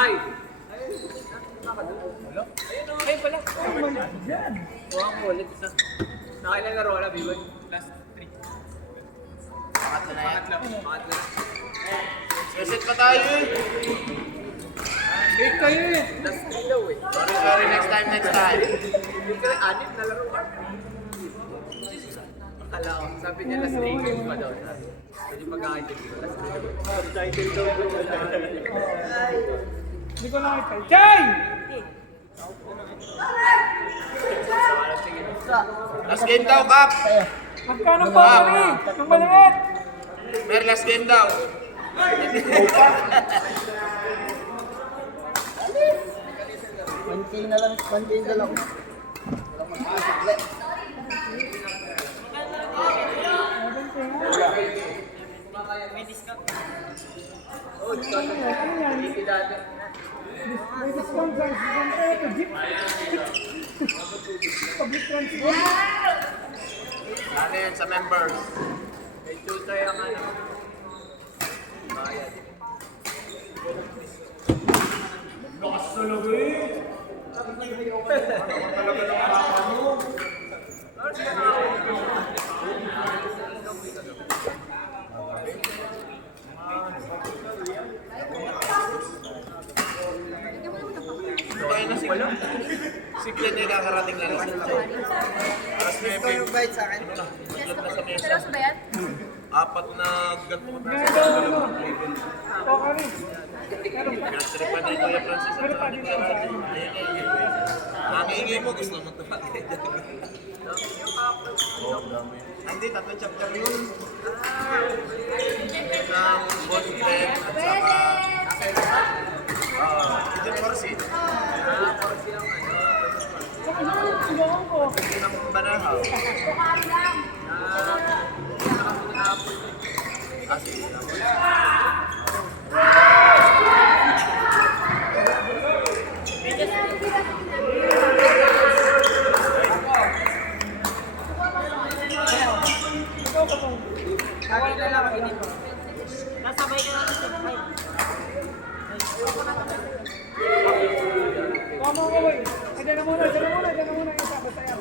Ay! Ayun pala. Buha ko ulit isa. Nakailan laro na, Biboy? Last 3. Pangatlo na yan. Pangatlo na. Reset pa tayo eh. Break kayo eh. Last 3 daw eh. Sorry, next time. Hindi ka lang, 6 na laro ka. Akala ko, sabi niya last 3 games pa daw. Hindi pagkakaintindi ko, last 3 daw. Hindi ko nakita. Jay! Last game daw, Kap. Magkano pa kami? Yung maliit. Mer, last game daw. Konti na lang. May discount. Oh, hindi dati. May discount guys. Discount ito. Jeep. Public transport. Ano yan sa members? May tuta yung ano. Bayad. Lakas talaga eh. Okay na si Glenn ay kakarating na lang. Alas 9. Yung bite sa akin. Naglat na sa mesa. Seryoso ba yan? 4 na ganito ka Ngayon daw ano. O kami. Pinatripan na Kuya Francis at sa ating kaya. Nangiingay mo, gusto mo tumagay dyan. Hindi, tatlong chapter yun. Ng Bonnet at saka... Agent Corsi. Sigawan ko. Yun ang Banarhaw. Bukari lang. Sige. Kawal ka lang. Nasabay ka natin sa sabay. Kamo ko boy. Diyan na muna. Yung isa. Basta yan.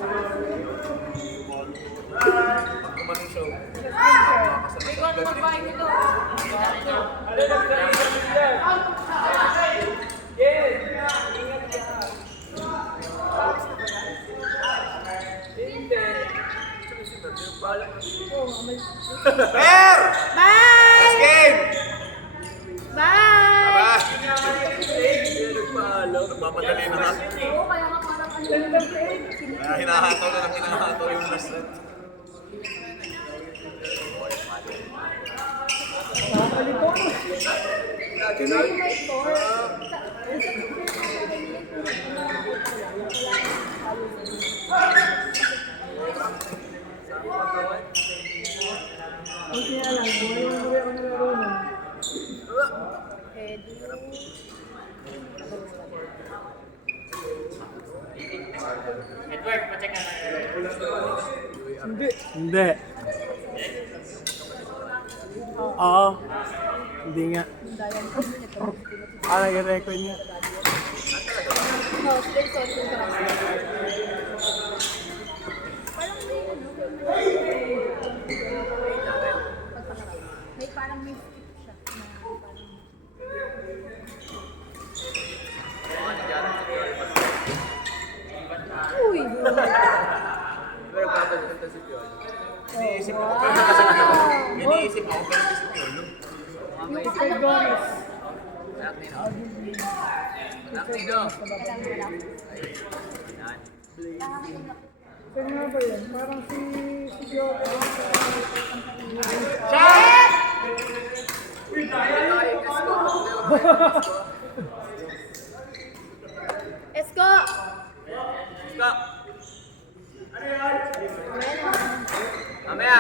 Pag kumaling show, May ko ano magbahay nito. Per! Last game! Bye! Aba! Nagpaalam. Nagmamadali na nga. Oo, kaya nga parang ano. Kaya hinahataw na lang hinahataw yung last set. Nakapalito ko. Hindi may score. Hindi na lang. Buhay ako nalaro nun. Edward, pacheck ka na. Hindi. Oo. Hindi nga. Nag-record niya. No, sorry. Parang may ano. May parang may skip siya. Uy! Pero papapunta si Piolo. Iniisip ako pero nakasagyo. Iniisip ako pero hindi si Piolo. Yung Peter Gomez. Anak nino. Anak nino. Sino nga ba yun? Parang si Joko. Shot! Esko! Stop! Mamaya!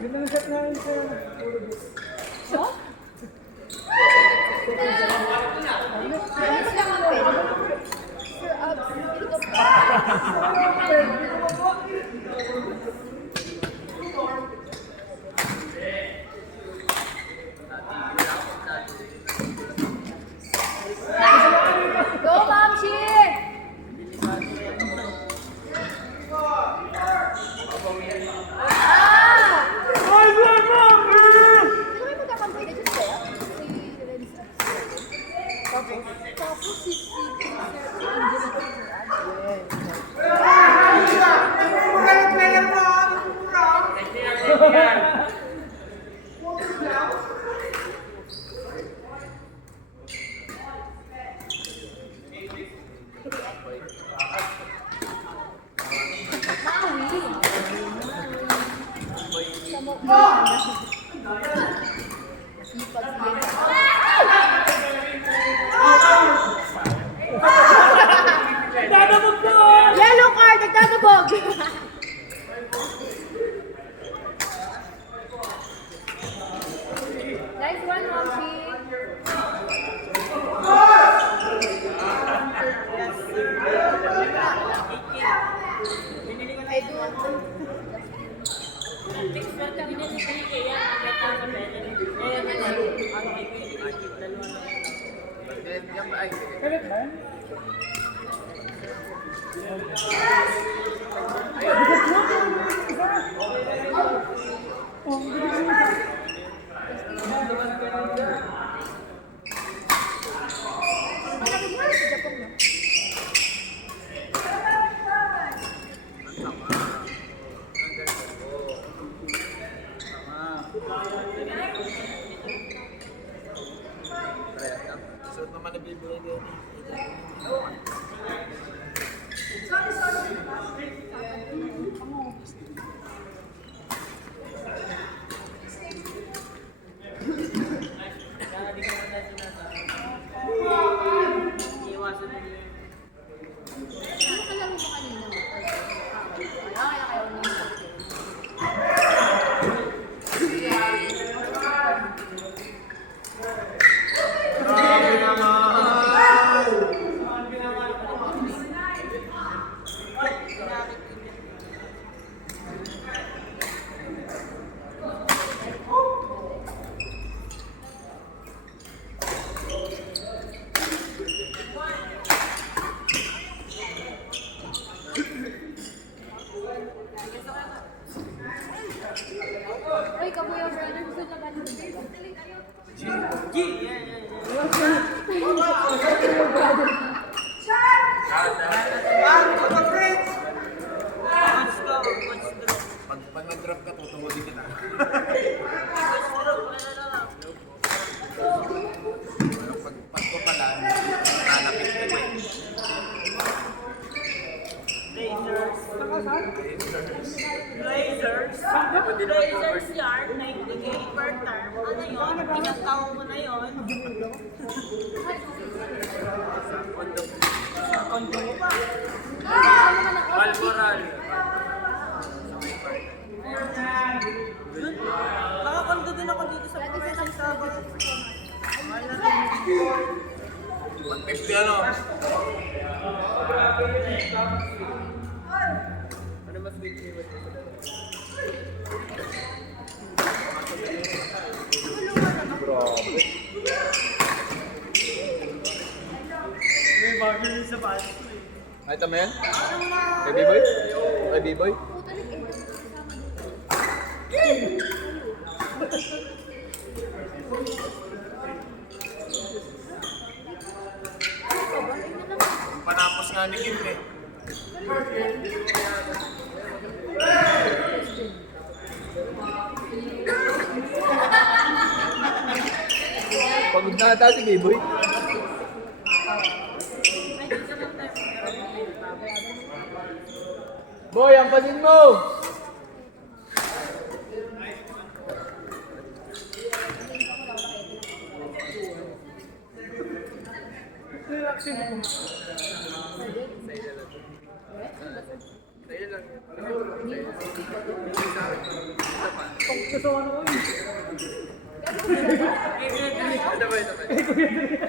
Binanggap namin sa Urubis. What? Nice one, Momsi. I do want to. Galit ba? Oh, galit mo. Malapit mo sa Japan, no? Suot naman na bibigay din. Ano kalaro mo kanina? Kaya kayo nang Uy, kabuyo, brother. Gusto na ba ng Pag nag-drop ka, tutuwagin kita. Pero pag ko pala, nalapit ka na. Razors yarn, 90K per term. Ano yun? Ilang taon mo na yun? Kondo mo pa. Balmoral. Nakakondo din ako dito sa Provincial Sabot. 150 ano? Ano mas big mo? May bago rin sa bahay. Ay, tama yan? Kay B-Boy? Kay B-Boy? puto ni Ed? Panapos nga ni Kim eh. Pagod na ata si B-Boy. Boy, ang pasin mo! Relaxing mo. Gusto ano ko yun?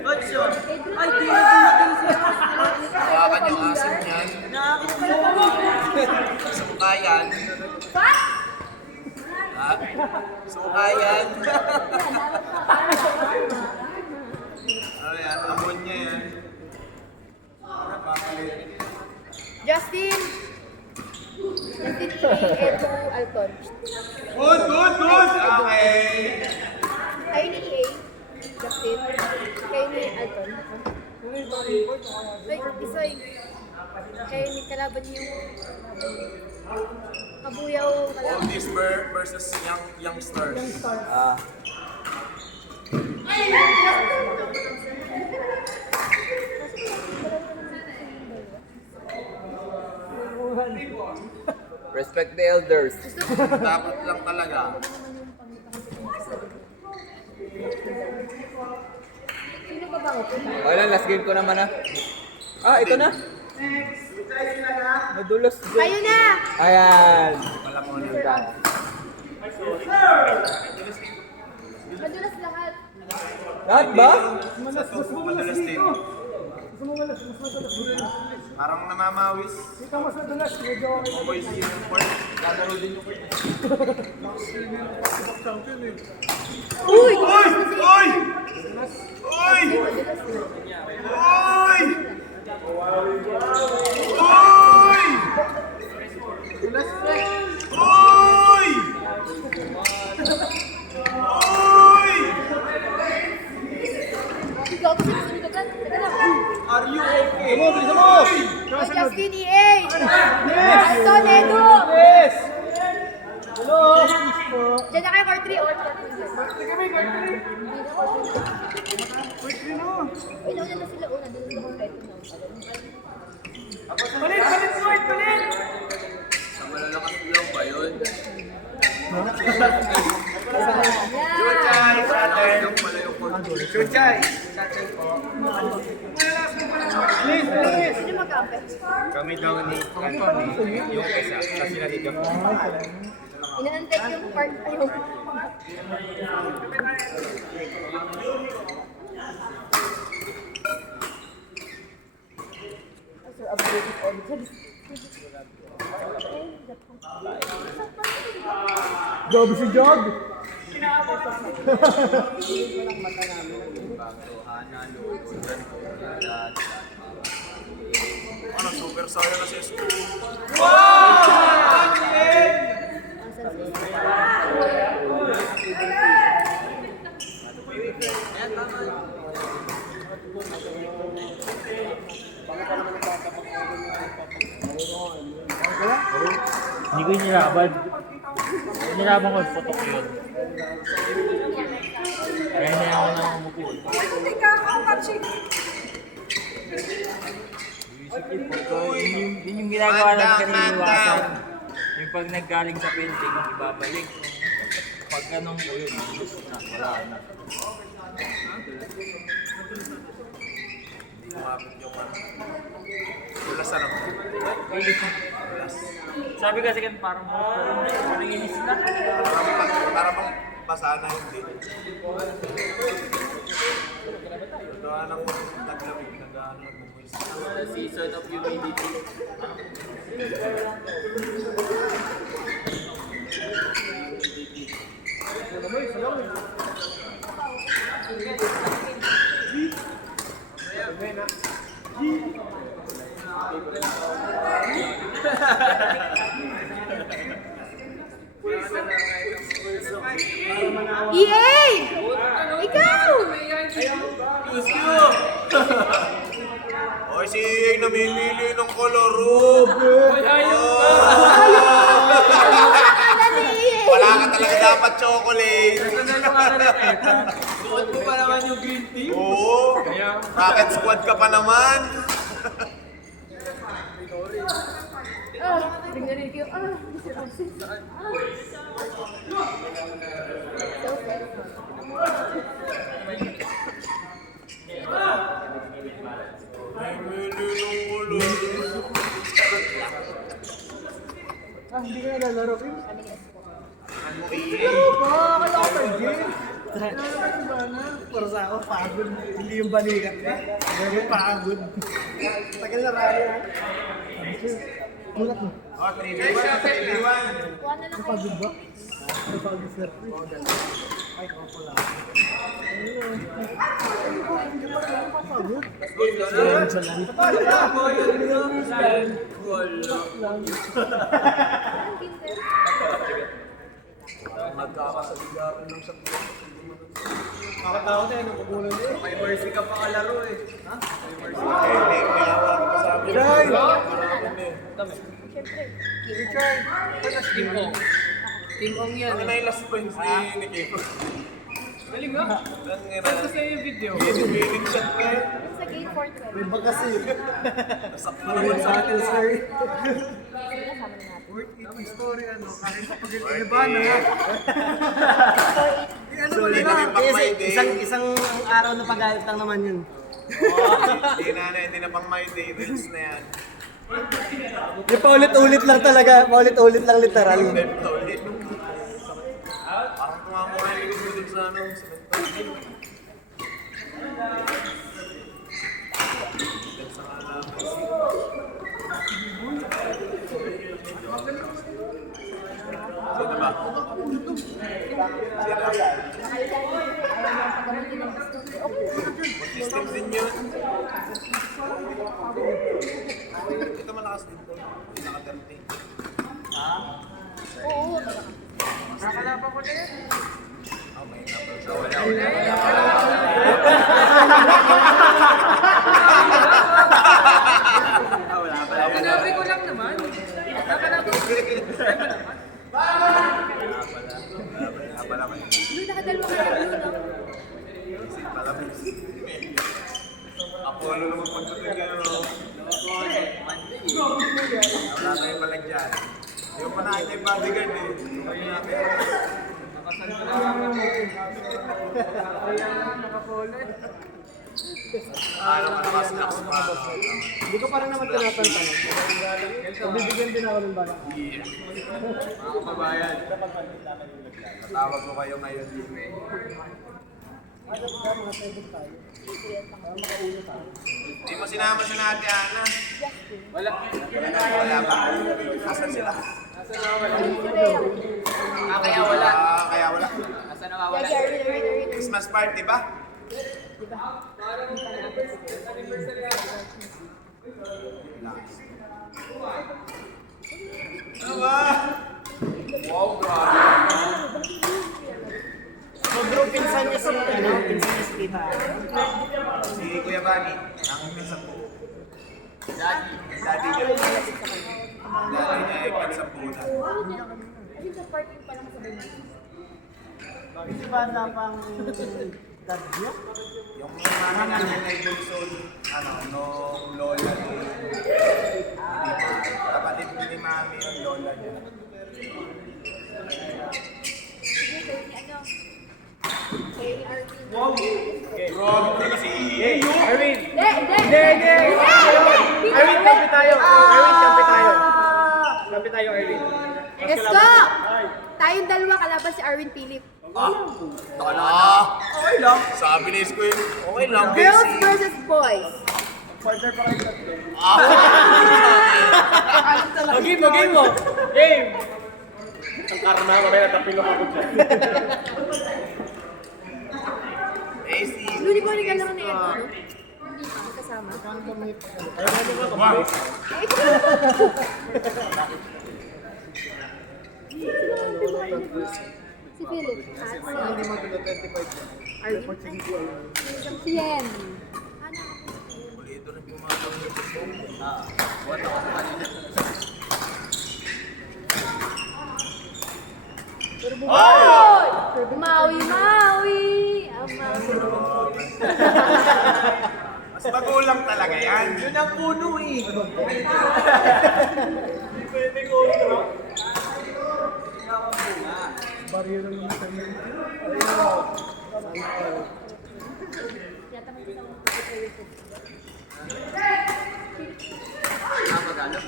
Coach yun. Ay, di na dumating siya. Hawakan yung asin niyan. Nakakita mo. Sukayan. Ha? Sukayan. Ano yan? Amon niya yan. Justin! Justin E. Edu Alton. Good, good, good! Okay. Kayo ni EA. Justin. Kayo ni Alton. Ay, Isoy. Kayo ni kalaban niyo yung kabuyaw kalaban. Oldies versus youngsters. Ah. Respect the elders. Dapat lang talaga. Sino ba ba ako? Okay lang, last game ko naman ah. Ah, ito na. Nadulas. Kayo na! Ayan. Wala mo na. Madulas lahat. Lahat ba? Malas, mas malas Madulas din. dito. Mas malas, mas madulas dito. Parang namamawis. Dito mas madulas, medyo okay. Boys yung part. Lalaro din yung Uy! Oy! Oy! Oy! Oy! Oy! Oy! Oy! Ikaw kasi susunod agad. Teka lang. Are you okay? Oh, Justin EA! Anton Edo! Yes! Hello! Diyan na kayo, Car 3. Or Sige, may guard three. Wait, Rino. Uy, nauna na sila. Una, doon na kompleto na. Palit, palit, Dwight, palit! Sa malalakas lang ba yun? Chuchay sa atin. Yung pala yung control. Chuchay. Please, please! Sino mag-ampe? Kami daw ni Anthony, yung isa. Kasi nandito yung Inaantek yung part. Ayun. Sir, updated audience. Job si Job! Hana, Lolo, Dad, ano, super saya na si Esko. Hindi ko iniraban. Iniraban ko yung putok yun. Kaya na ako nang umupo. Yun yung ginagawa natin kaniniwasan. Yung pag naggaling sa painting, ibabalik. Pag ganun ko yun, gusto na, wala na. Hindi kumapit yung ano. Ulasan ako. Sabi kasi kan parang parang inis na. Para bang pasana hindi. Doon ang naglamig na gano'n ng boys. The season of humidity. EA! Ikaw! Oy, si Iay namimili ng color room. Wala ka talaga dapat chocolate. Buot mo pa naman yung green tea? Oo. Rocket squad ka pa naman. Tingnan ko. Namimili ng color room. Hindi ka nalalaro, Kim? Ano Iay? Oo, kala ko kay Jim. Para sa ako, pagod. Hindi yung balikat eh. Pero pagod. Tagal na rally ha. Mulat mo. Oh, 3v1. 3v1. Kuha na lang kayo. Pagod ba? Ay, pagod sir. Ay, ako pala. Pagod? Magkakasaligaran ng sa Nakatawa na yan, nakukulan eh. May mercy ka pa kalaro eh. Ha? Jai! Siyempre. Richard! Team Ong. Team Ong yan. Ano na yung last points ni Kim? Galing nga. Ang Sa'yo yung video. winning shot ka. Sa gate 412. May bag kasi. Sakto May naman sa battle sir. Sige, kasama na natin. Worth it yung story ano. Kahit kapag ito ba na. Ano So, ba hindi na? namin pang my day. Isang araw na pagalit lang naman yun. Hindi na pang my day. Reels na yan. Di paulit-ulit lang talaga, paulit-ulit lang literal. Left na ulit. Parang tumama nga yung likod ko dun sa ano. Sino ba? System din yun. Ito malakas din to. Naka-30. Oo. Nakalaban ko din. Oh, may number siya. Wala. Wala pala. Sinabi ko lang naman. Nakalaban ko din. Wala pala. Blue, nakadalawa ka na blue, no? Isip pala. Apollo naman pagtutuloy kayo. Wala kayo pala dyan. Yung pa natin yung bodyguard eh. Kami natin. Nakasal ko na ako. Kaya nakapolet. Ano ka nakaslax pa? Hindi ko pa rin naman tinatanong. Bibigyan din ako ng bala. Mga kababayan. Natawag ko kayo ngayon. Hindi mo sinama si Nati Ana. Wala. Wala ba? Asan sila? Asa nawawala? Kaya wala. Kaya wala. Asa nawawala? Christmas party ba? Ano ba? Wow, grabe. Bro, pinsan niya si, pinsan niya si Tita. Si Kuya Bani. Ang pinsan po. Daddy. Daddy niya. Daddy niya ay pansampunan. Kasi sa parking pa lang sabay mo. Bakit si Banda pang dad niya? Yung mami namin ay bunso, nung lola ni kapatid ni mami yung lola niya. Sige, kay ano? Kay Arvin. Grabe talaga si Erwin! Hindi, hindi! Hindi! Erwin, kampi tayo! Erwin, kampi tayo! Kampi tayo, Erwin. Let's go! Tayong dalawa kalaban si Arvin Philip. Okay lang. Sabi ni Squid, okay lang. Girls Busy. versus boys. Partner pa kayo tatlo. Game mo! Game! Ang karma, mamaya natapilok ako dyan. Busy. Luli ka lang na yan, ano? Hindi ka kasama. Wow. Eh, ito na si Philip. Hindi mo tulo 25. Arvin. Si Yen. Ito rin pumatang. Maui, Maui! Ang Maui. Mas magulang talaga yan. Yun ang puno eh. Baryo na naman sa mga. Yata may isang pagkakas. Magalo.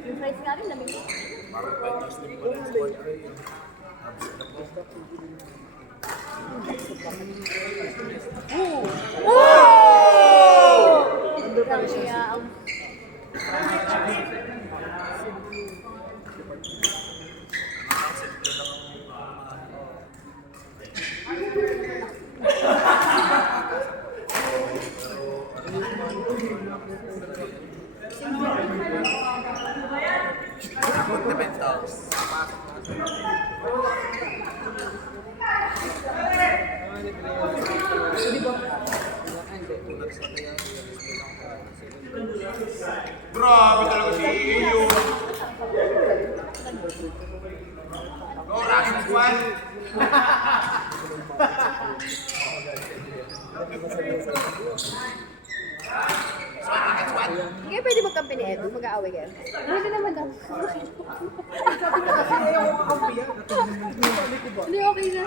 Yung price nga rin, lamig. Parang 5 years din pa rin sa boy. Kaya ang Fundamentals. Grabe talaga si Iyo. Go, Rocket Squad. Hindi kayo pwede magkampi ni Edo, mag-aaway kayo. Pwede naman daw. Hindi, okay na.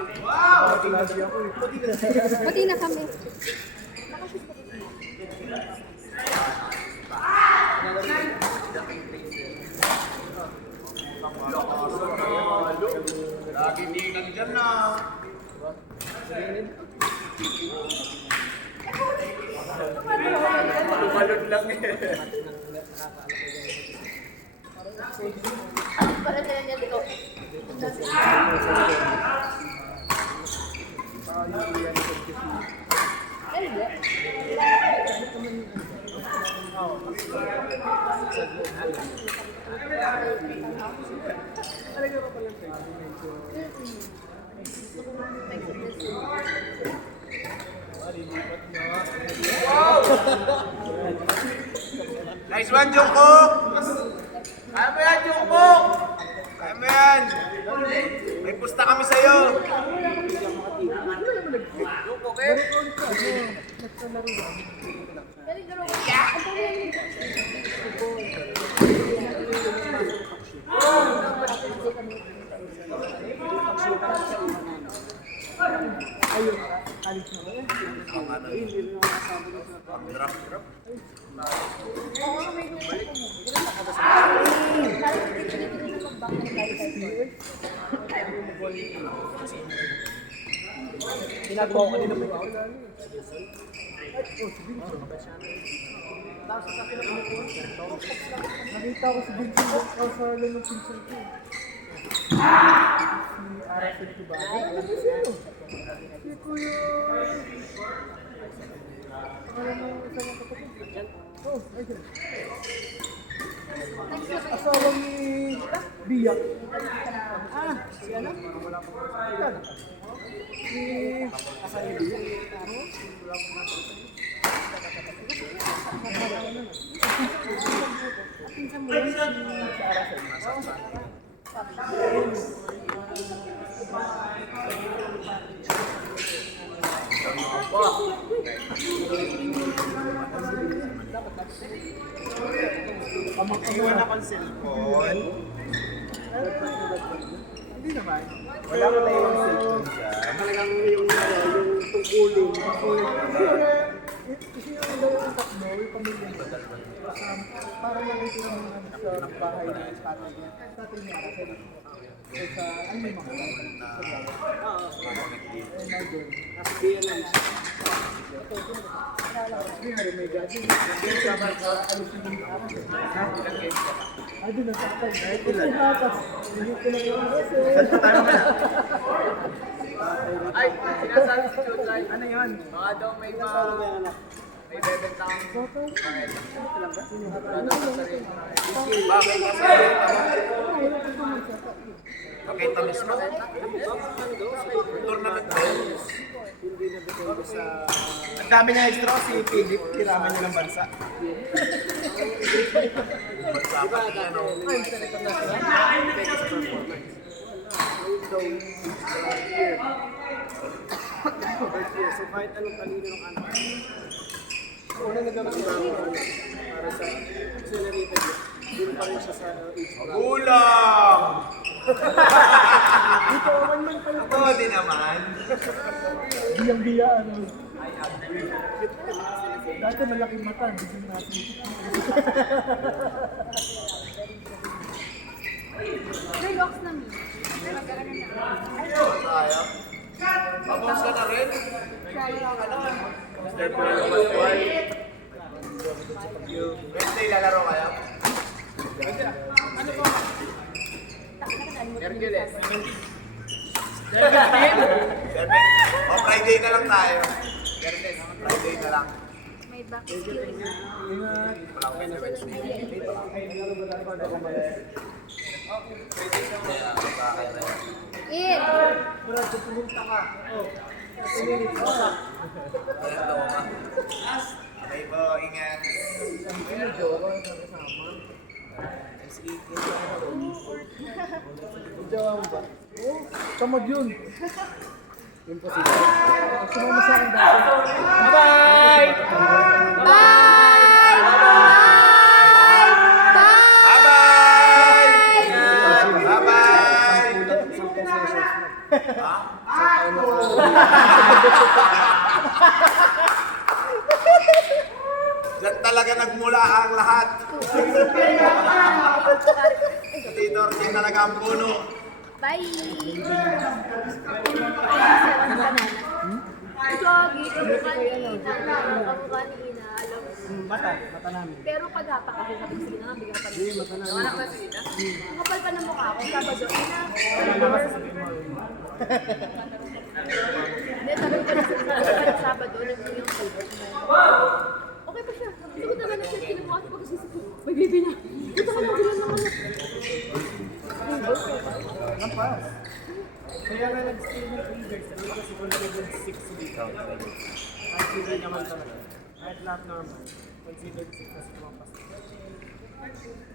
Pati na kami. Lagi di nandyan na. Tumalon lang eh. Para sa niya dito. Ay, hindi. Nice one, Jungkook! Kaya mo yan, Jungkook! Kaya mo yan! May pusta kami sa'yo! Jungkook eh! Galing ka rin. Drop. Ginagawa ko kanina po. Nakita ko si Vincent sa lalo ng pinsan ko. Si Aracel Tibago. Alam mo siya. Si Kuya. Alam mo sa mga kapatid. Oh, ayun. Asawa ni Biyak. Si ano? Yan. Si asawa ni Biyak. Iwan ako ng cellphone. Hindi naman. Wala ko tayo yung cellphone dyan. Talagang yung tungkulin. Kasi yung dalawang tatlo, yung pamilya niya. Parang nakita yung sa bahay na tatay niya. Tatay niya kasi sa ano yung mga may gadget. Ay, doon na tatay. Ay, doon na tatay. Ay, sinasabi si Chuchay. Ano yun? Baka daw may bebentang Bakit kasi? Pakita mismo. Tournament ba? Hindi na depende sa... Ang dami niya extra si Philip, tiraman niya ng bansa. Bansa pa niya, no? So kahit anong kanino ng anak. Una nagkakaroon para sa accelerated, doon pa rin siya sa age. Gulang! Dito, man man pala. Ito din naman. Biyang-biya, ano. Dati malaking mata, hindi ko natin. Relax na mi. Sayang. Tapos ka na rin? Mr. Pedro Pascual. Wednesday lalaro kayo? Hercules. O Friday na lang tayo. Friday na lang. May back skill. In! Brad, kung pumunta ka. Oh. Okay po, ingat. Jowa mo ba? Oh, tamad yun. Imposible. Sumama sa akin dati. Bye! Diyan talaga nagmula ang lahat. Dito rin talaga ang puno. Bye! Jogi, kamukha ni Ina. Kamukha ni Ina, alam mo. Mata namin. Pero pag hapak ako, sabi ko, sige na nga, bigyan pa rin. Mata namin. Anak na si Ina. Ang kapal pa ng mukha ko, Sabado. Ina, hindi, sabi ko pala sa Sabado, nag-uwi yung flavor. Okay pa siya. Sagot naman na siya, kinabukas ko kasi may baby na. Ito ka magulang naman na. Lampas. Kaya nga nag-stay ng 3 years. Sabi ko kasi kung level 6 dito. Considered naman talaga. Kahit lahat naman. Considered 6 kasi kumampas.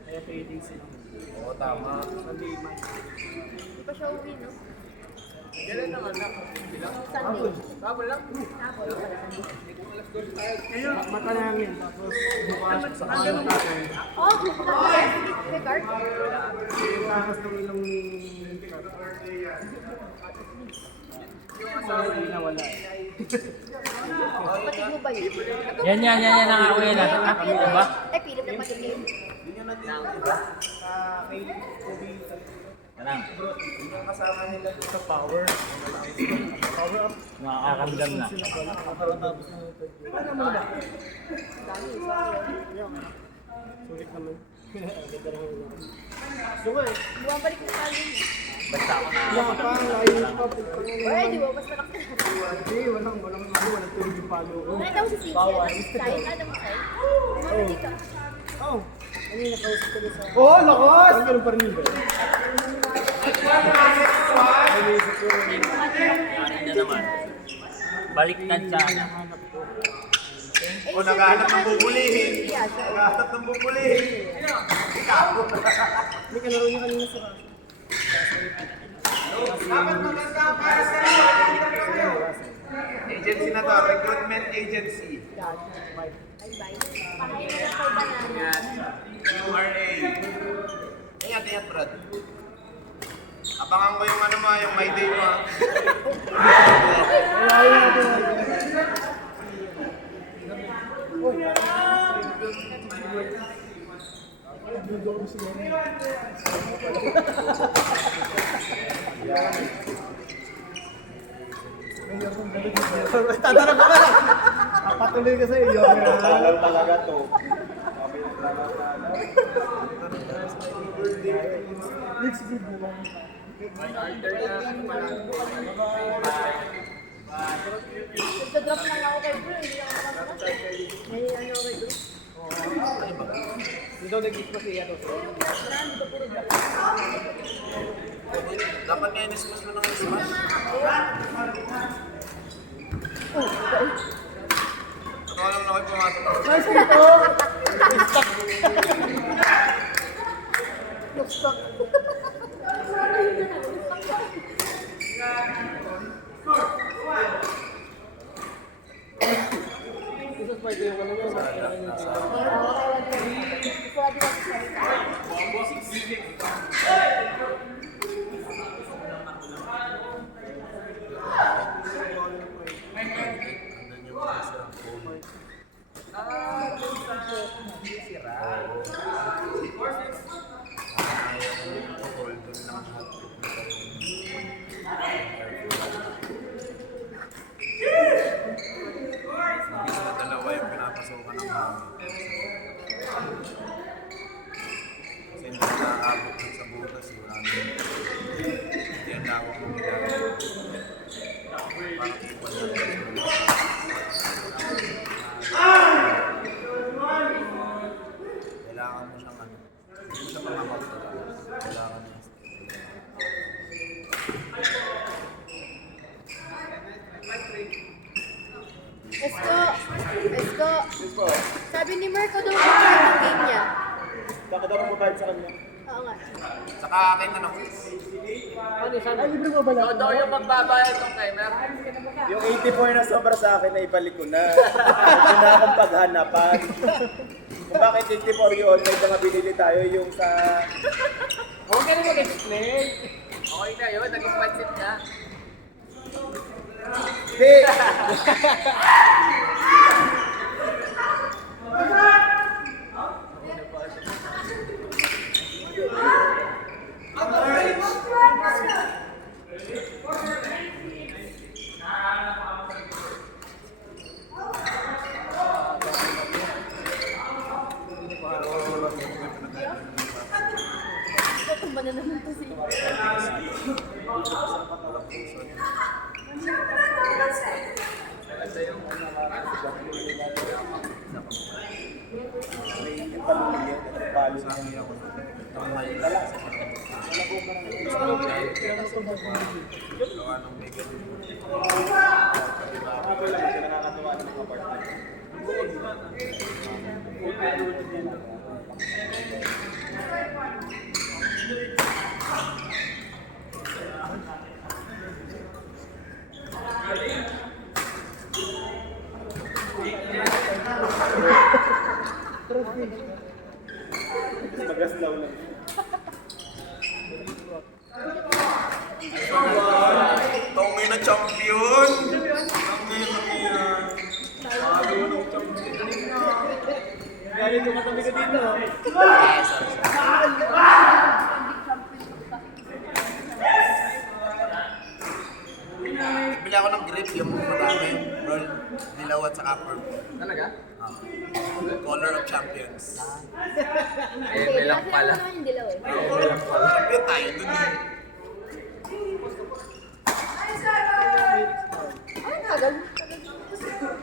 Kaya 3 days lang. Oo, tama. Sunday, Monday. Hindi pa siya uwi, no? Kailan ang anak? Sunday. Tapos lang. Mata namin. Tapos bukas sa kanan natin. Oh, may card? Tapos ng ilong ni Sorry, nawala. Kapatid mo ba yun? Yan ang akuela. Diba? Eh, pilit na patikim. Kay Kobe. Parang, Kasama nila sa power. Power up. nakakaramdam na. Tapos na ito. Ano mo ba? Sulit naman. Ganda naman yun. Gusto ko eh. Bumabalik na tayo yun. Basta ako na. Wala pa, layo pa. Ay, di ba? Basta nakita. Hindi, walang tulog yung palo ko. Nakita mo si Cici, Sign? Anong sign? Ano dito? Oh, ano yung nakausap ko na sa... Oh, lakas! Ang ganun pa rin yun ba? Ano naman? Baliktad sa ano. O naghahanap ng bubulihin. Yeah, siya. Naghahanap ng bubulihin. Ikaw. May kalaro niya kanina sa kaso. Agency na to, recruitment agency. Bye-bye. Pakain na lang kay Banana. URA. Ingat, Brad. Abangan ko yung ano mo, yung my day mo. Tatanong ka ba? Papatuloy ka sa iyo. Tagal talaga to. Next video lang. Nagka-drop lang ako kay Bro. Hindi ako makakasal. May ano ako kay Bro. Hindi daw nag-gift pa siya to. Yung last na, di ba puro drop? Dapat ngayon ismas mo ng ismas. Ano alam na kayo pumasok? Nice ito! Stock. Isang part yung ano mo. Wala din ako salita. Isa na dalawa yung pinapasukan ng mami. Kasi hindi nakaabot dun sa butas. Hindi ang lawak ng ginagawa. Parang iwan na kailangan mo siyang ano. Hindi mo siya pangakot. Kailangan mo. Esko. Sabi ni Marco daw yung game niya. Bakit ako mabahid sa kanya? Oo nga. Saka akin ano. Ay, libre mo ba lang? Daw yung magbabayad ng timer. Yung 84 na sobra sa akin na ibalik ko na. Hindi na akong paghanapan. Kung bakit 84 yun, may mga binili tayo yung sa... Huwag ka na mag-explain. Okay na yun, nag-expensive na. Hindi! Magaslaw lang. Tommy na champion! Galing ko katabi ko dito. Bili ako ng grip yung marami. Roll, dilaw at saka purple. Talaga? Color of Champions. May lang pala. Sila naman yung dilaw eh. Champion tayo dun eh. Ay, tagal.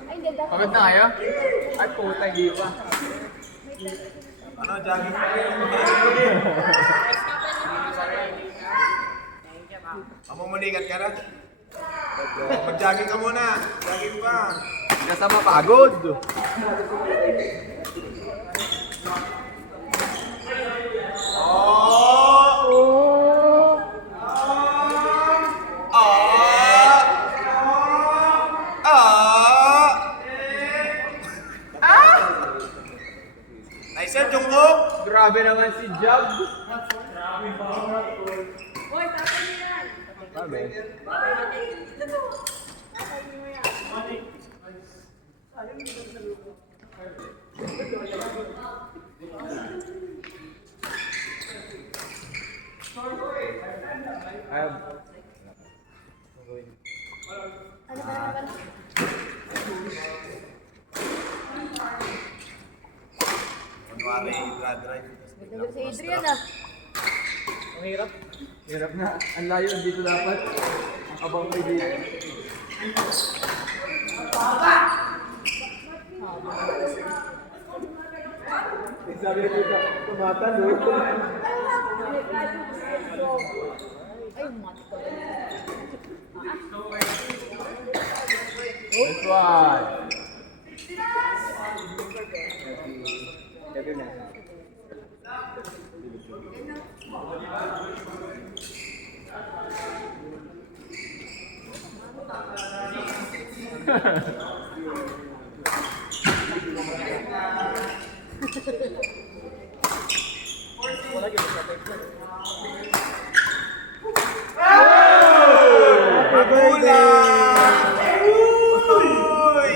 Ay, hindi. Dapat. Pagod na kayo? Ay, puta, hindi pa. Ano, jogging? Mamumulikat ka na? Mag-jogging ka muna. Jogging pa. Hindi ka sa mapagod. Oh! Nice yan, Jungkook! Grabe naman si Jab. Ano ba naman? Kunwari, drive. Ganda si Adrian ah. Ang hirap. Hirap na. Ang layo dito dapat. Ang abang may dito. Sabi ko ka, tumatalo. Ay, mati ko. This one. Magulang! Uy!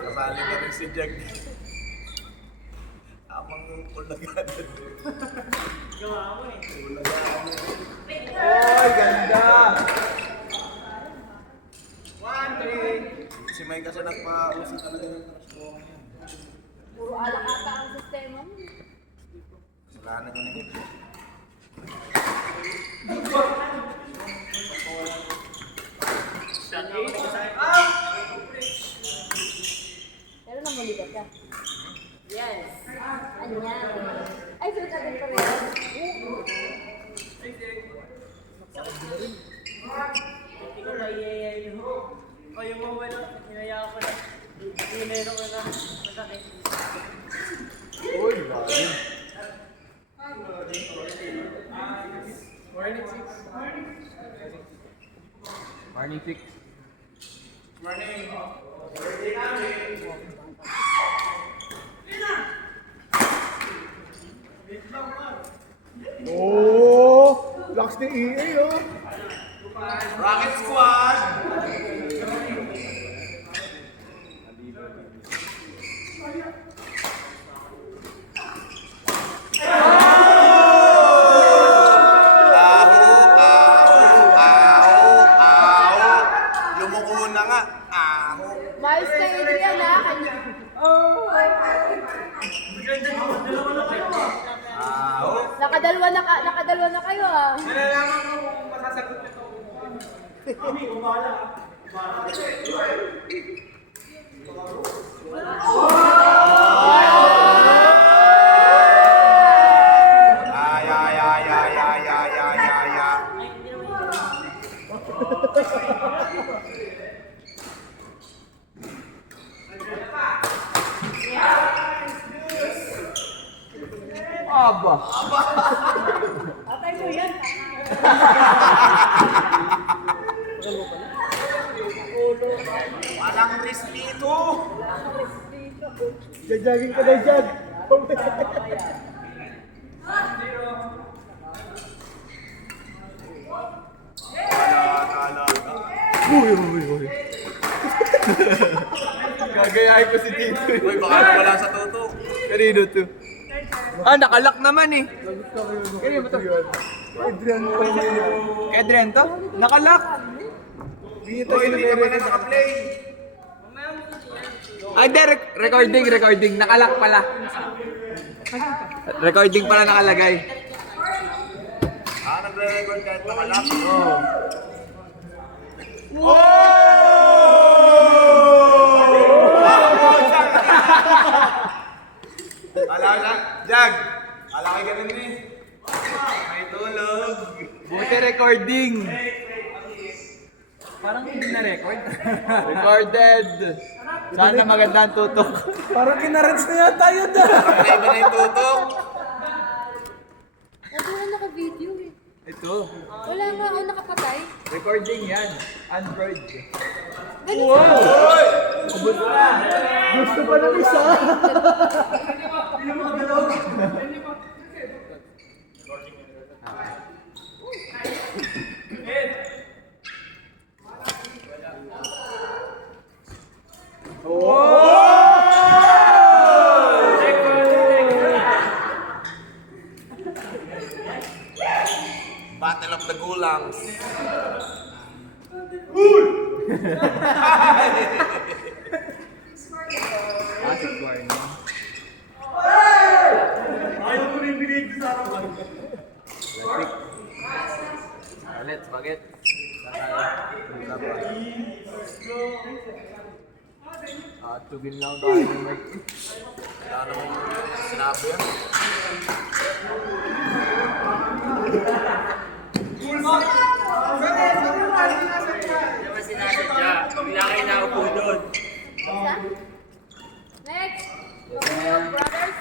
Kasali na rin si Jack. Amang ulaganan. Gawa mo eh. Ay, ganda. 1-3. Si Mike kasi nagpa-usin talaga yung trash talk. Puro alak ata ang sistema mo. Kasalanan ko na yun. Pero namuligat ka. Yes. Ano yan? Ay, sulit agad pa rin. Hindi ko maiyayay nyo. O yung mga wala, hinayaan ko na. Hinayaan ko na. Masakit. Uy, grabe. Morning 6. Morning 6. Oh! Locks ni EA oh! Rocket Squad! Lumuko na nga. Aho. Miles kay Adrian ah. Aho. Nakadalwa na kayo ah. Nalalaman ko kung masasagot niyo to. Ay, ay, ay, ay, ay, ay, ay, ay, ay. Aba. Patay mo yan. Walang risk dito. Jajagin ka na dyan. Gagayahin ko si Tito. Uy, baka wala sa tutok. Kanino to? Ah, nakalak naman eh. Kanino ba to? Kay Adrian to? Nakalak. Uy, hindi ka pala naka-play. Ay, hindi. Recording. Nakalak pala. Recording pala nakalagay. Ah, nagre-record kahit nakalak? Oo. Jag! Ala kayo ganun eh. May tulog. Buti recording. Parang hindi na record. Recorded. Sana maganda ang tutok. Parang kinarents na yata yun ah. Play ba na yung tutok? Wala naka-video eh. Ito. Wala nga ako nakapatay. Recording yan. Android. Gusto pa ng isa. Battle of the Gulangs. Asset warning. Ayaw ko rin binigay ko sa akin. Let's bagit. Tugin lang tayo ng mic. Wala naman sinabi yan. Naman sinasadya. Bigla kayo naupo doon. Next! Brothers!